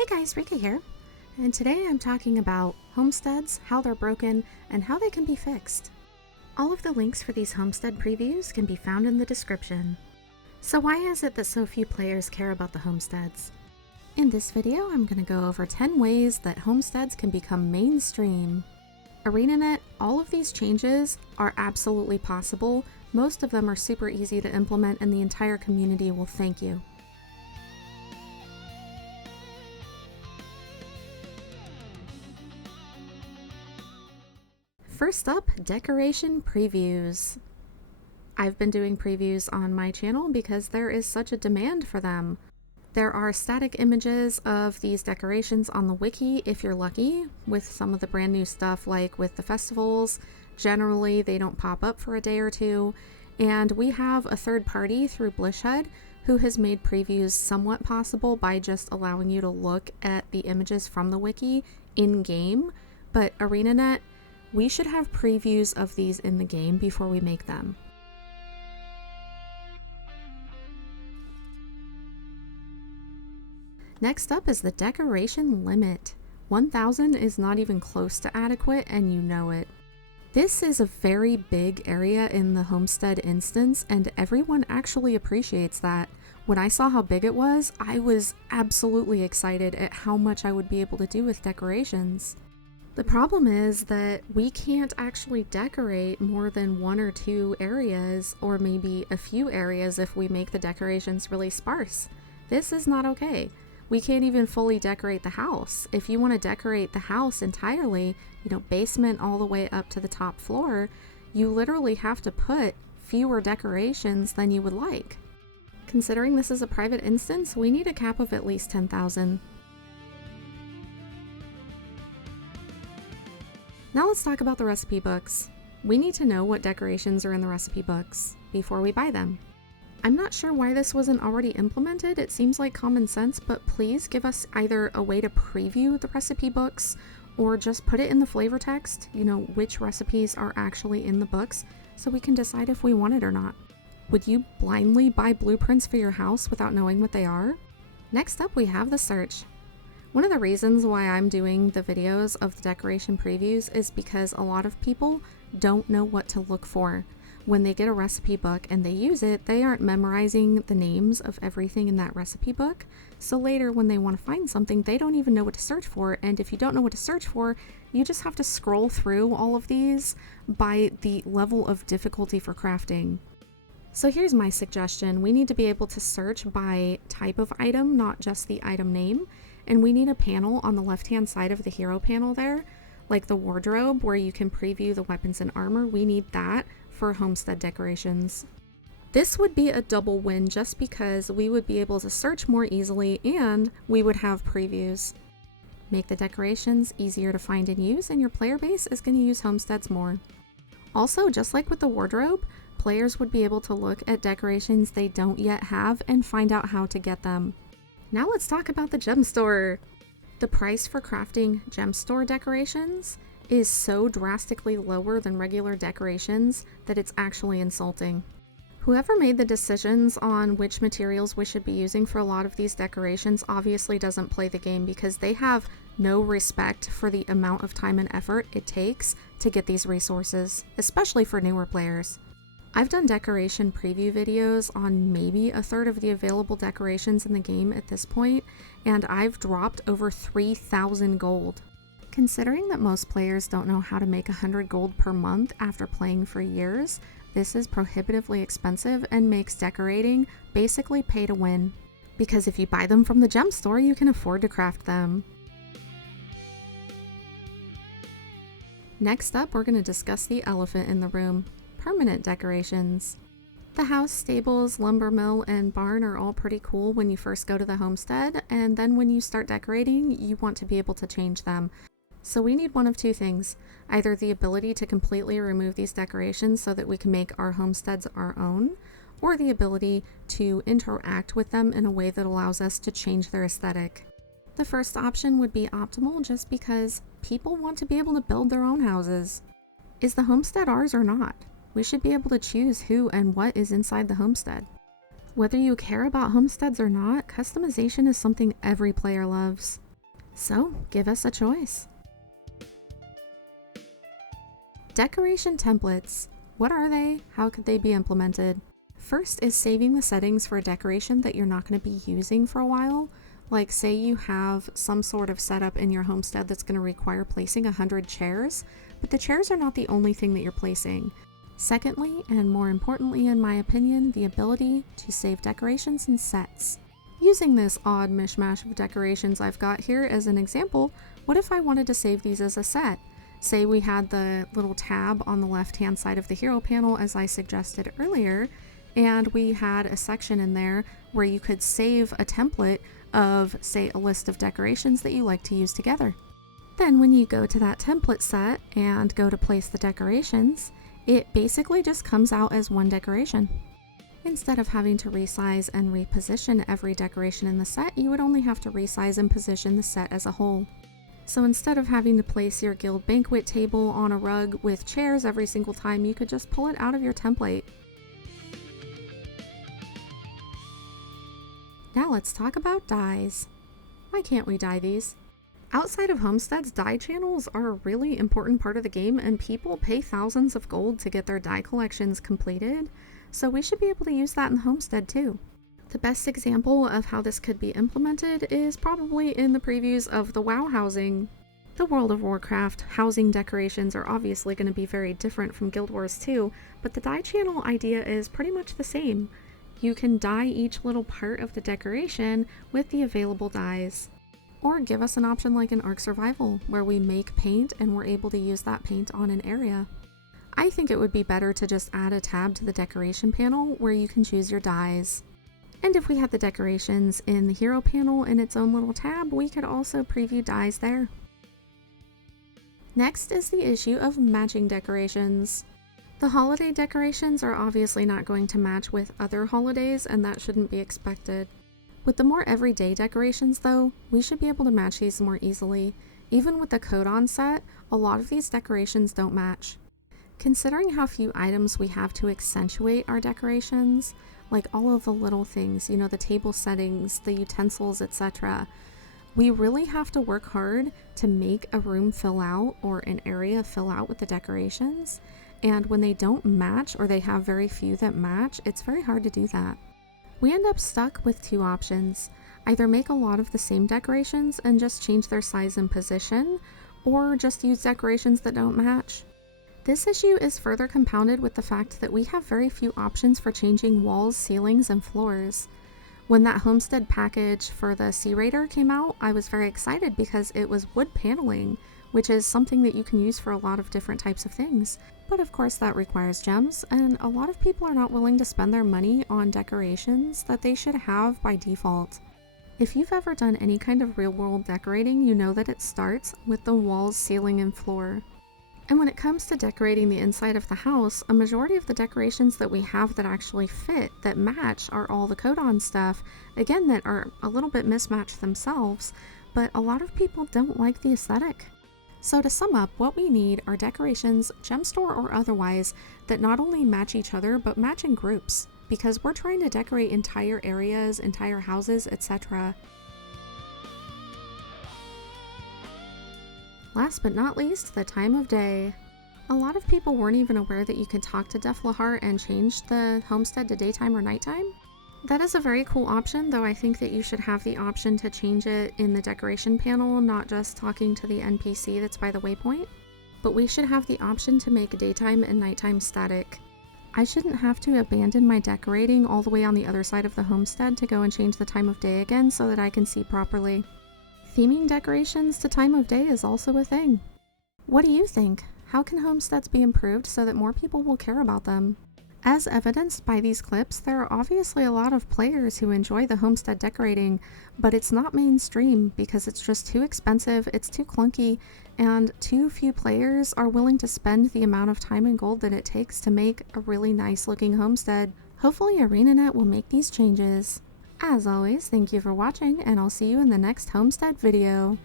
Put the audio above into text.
Hey guys, Rika here, and today I'm talking about homesteads, how they're broken, and how they can be fixed. All of the links for these homestead previews can be found in the description. So why is it that so few players care about the homesteads? In this video, I'm going to go over 10 ways that homesteads can become mainstream. ArenaNet, all of these changes are absolutely possible. Most of them are super easy to implement and the entire community will thank you. First up, decoration previews. I've been doing previews on my channel because there is such a demand for them. There are static images of these decorations on the wiki if you're lucky. With some of the brand new stuff like with the festivals, generally they don't pop up for a day or two. And we have a third party through Blishhead who has made previews somewhat possible by just allowing you to look at the images from the wiki in-game. But ArenaNet, we should have previews of these in the game before we make them. Next up is the decoration limit. 1,000 is not even close to adequate and you know it. This is a very big area in the Homestead instance and everyone actually appreciates that. When I saw how big it was, I was absolutely excited at how much I would be able to do with decorations. The problem is that we can't actually decorate more than 1 or 2 areas, or maybe a few areas if we make the decorations really sparse. This is not okay. We can't even fully decorate the house. If you want to decorate the house entirely, basement all the way up to the top floor, you literally have to put fewer decorations than you would like. Considering this is a private instance, we need a cap of at least 10,000. Now let's talk about the recipe books. We need to know what decorations are in the recipe books before we buy them. I'm not sure why this wasn't already implemented. It seems like common sense, but please give us either a way to preview the recipe books or just put it in the flavor text, which recipes are actually in the books so we can decide if we want it or not. Would you blindly buy blueprints for your house without knowing what they are? Next up, we have the search. One of the reasons why I'm doing the videos of the decoration previews is because a lot of people don't know what to look for. When they get a recipe book and they use it, they aren't memorizing the names of everything in that recipe book. So later when they want to find something, they don't even know what to search for. And if you don't know what to search for, you just have to scroll through all of these by the level of difficulty for crafting. So here's my suggestion. We need to be able to search by type of item, not just the item name. And we need a panel on the left-hand side of the hero panel there, like the wardrobe where you can preview the weapons and armor. We need that for homestead decorations. This would be a double win just because we would be able to search more easily and we would have previews. Make the decorations easier to find and use, and your player base is going to use homesteads more. Also, just like with the wardrobe, players would be able to look at decorations they don't yet have and find out how to get them. Now let's talk about the gem store. The price for crafting gem store decorations is so drastically lower than regular decorations that it's actually insulting. Whoever made the decisions on which materials we should be using for a lot of these decorations obviously doesn't play the game because they have no respect for the amount of time and effort it takes to get these resources, especially for newer players. I've done decoration preview videos on maybe a third of the available decorations in the game at this point, and I've dropped over 3,000 gold. Considering that most players don't know how to make 100 gold per month after playing for years, this is prohibitively expensive and makes decorating basically pay to win. Because if you buy them from the gem store, you can afford to craft them. Next up, we're going to discuss the elephant in the room. Permanent decorations. The house, stables, lumber mill, and barn are all pretty cool when you first go to the homestead, and then when you start decorating, you want to be able to change them. So we need one of two things. Either the ability to completely remove these decorations so that we can make our homesteads our own, or the ability to interact with them in a way that allows us to change their aesthetic. The first option would be optimal just because people want to be able to build their own houses. Is the homestead ours or not? We should be able to choose who and what is inside the homestead. Whether you care about homesteads or not, customization is something every player loves. So give us a choice. Decoration templates. What are they? How could they be implemented? First is saving the settings for a decoration that you're not going to be using for a while. Like say you have some sort of setup in your homestead that's going to require placing 100 chairs, but the chairs are not the only thing that you're placing. Secondly, and more importantly in my opinion, the ability to save decorations in sets. Using this odd mishmash of decorations I've got here as an example, what if I wanted to save these as a set? Say we had the little tab on the left-hand side of the hero panel as I suggested earlier, and we had a section in there where you could save a template of, say, a list of decorations that you like to use together. Then when you go to that template set and go to place the decorations, it basically just comes out as one decoration. Instead of having to resize and reposition every decoration in the set, you would only have to resize and position the set as a whole. So instead of having to place your guild banquet table on a rug with chairs every single time, you could just pull it out of your template. Now let's talk about dyes. Why can't we dye these? Outside of Homesteads, dye channels are a really important part of the game, and people pay thousands of gold to get their dye collections completed, so we should be able to use that in Homestead too. The best example of how this could be implemented is probably in the previews of the WoW housing. The World of Warcraft housing decorations are obviously going to be very different from Guild Wars 2, but the dye channel idea is pretty much the same. You can dye each little part of the decoration with the available dyes. Or give us an option like in Ark Survival, where we make paint and we're able to use that paint on an area. I think it would be better to just add a tab to the decoration panel where you can choose your dyes. And if we had the decorations in the hero panel in its own little tab, we could also preview dyes there. Next is the issue of matching decorations. The holiday decorations are obviously not going to match with other holidays, and that shouldn't be expected. With the more everyday decorations though, we should be able to match these more easily. Even with the codon set, a lot of these decorations don't match. Considering how few items we have to accentuate our decorations, like all of the little things, you know, the table settings, the utensils, etc., we really have to work hard to make a room fill out or an area fill out with the decorations. And when they don't match, or they have very few that match, it's very hard to do that. We end up stuck with two options. Either make a lot of the same decorations and just change their size and position, or just use decorations that don't match. This issue is further compounded with the fact that we have very few options for changing walls, ceilings, and floors. When that Homestead package for the Sea Raider came out, I was very excited because it was wood paneling, which is something that you can use for a lot of different types of things. But of course that requires gems, and a lot of people are not willing to spend their money on decorations that they should have by default. If you've ever done any kind of real-world decorating, you know that it starts with the walls, ceiling, and floor. And when it comes to decorating the inside of the house, a majority of the decorations that we have that actually fit, that match, are all the codon stuff, again, that are a little bit mismatched themselves, but a lot of people don't like the aesthetic. So to sum up, what we need are decorations, gem store or otherwise, that not only match each other, but match in groups, because we're trying to decorate entire areas, entire houses, etc. Last but not least, the time of day. A lot of people weren't even aware that you could talk to Deflahart and change the homestead to daytime or nighttime. That is a very cool option, though I think that you should have the option to change it in the decoration panel, not just talking to the NPC that's by the waypoint. But we should have the option to make daytime and nighttime static. I shouldn't have to abandon my decorating all the way on the other side of the homestead to go and change the time of day again so that I can see properly. Theming decorations to time of day is also a thing. What do you think? How can homesteads be improved so that more people will care about them? As evidenced by these clips, there are obviously a lot of players who enjoy the homestead decorating, but it's not mainstream because it's just too expensive, it's too clunky, and too few players are willing to spend the amount of time and gold that it takes to make a really nice looking homestead. Hopefully ArenaNet will make these changes. As always, thank you for watching, and I'll see you in the next homestead video.